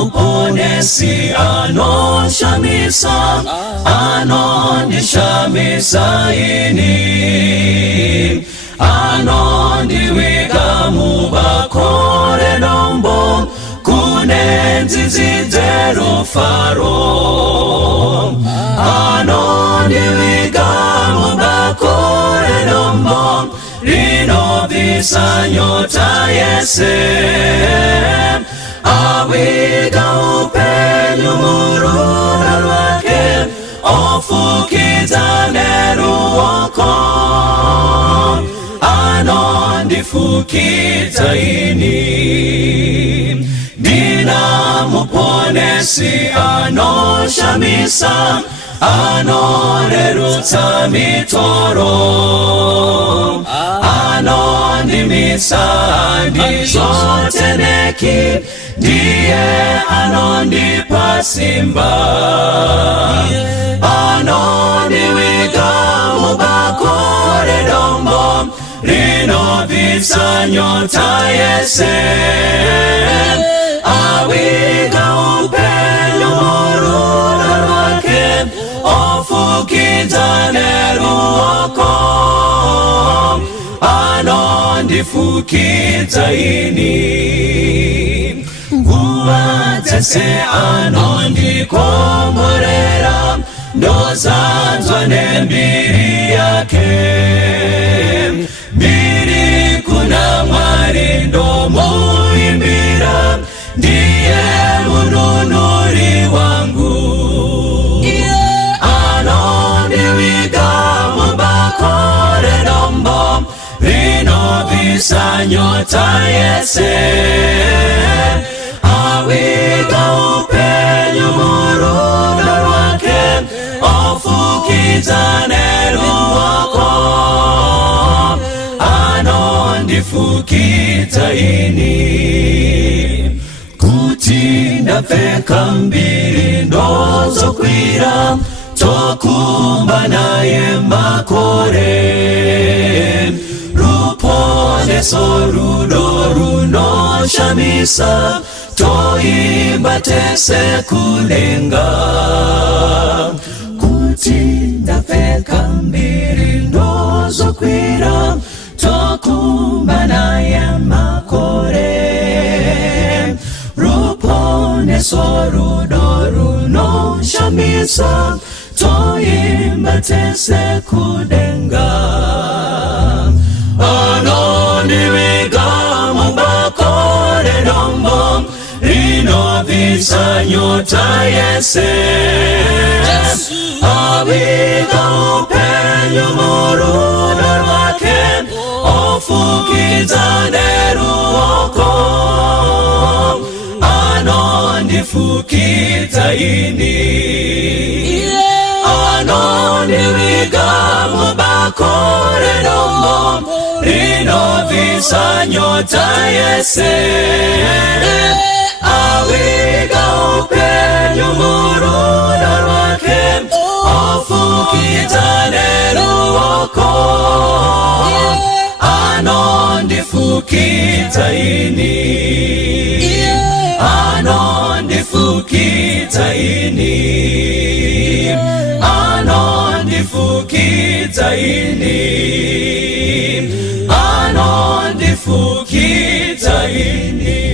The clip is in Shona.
Ninamuponesi anoshamisa anondishamisa ini anondiwiga mubakore nombo kunenzizidero faro anondiwiga mubakore nombo rinovisa nyota yese awiga upenyu murura rwake ofukiza neruoko anondifukiza ini Ninamuponesi anoshamisa anorerutsa mitoro anondimisa ndizoteneki ndiye anondipa simba anondiwiga mubakore dombo rinovisa nyota yese awiga upenyu murura rwake ofukiza neruoko anondifukiza ini nguvatese anondikomborera ndozanzwa nembiri yake mbiri kuna Mwari ndomuimbira ndiye mununuri wangu anondiwiga mubakore dombo rinovisa nyota yese awiga upenyu murura rwake ofukiza neruoko anondifukiza ini ndapfeka mbiri ndozokwira tokumba naye makore ruponeso rudo runoshamisa toimba tese kulenga kuti ndapfeka mbiri ndozokwira tokumba naye makore sorudo runoshamisa toimba tese kudenga anondiwiga mubakore dombo rinovisa nyota yese awiga upenyu murura rwake ofukiza neruoko anondifukiza ini anondiwiga mubakore dombo rinovisa nyota yese awiga upenyu murura rwake ofukiza neruoko anondifukiza ini anondifukiza ini anondifukiza ini anondifukiza ini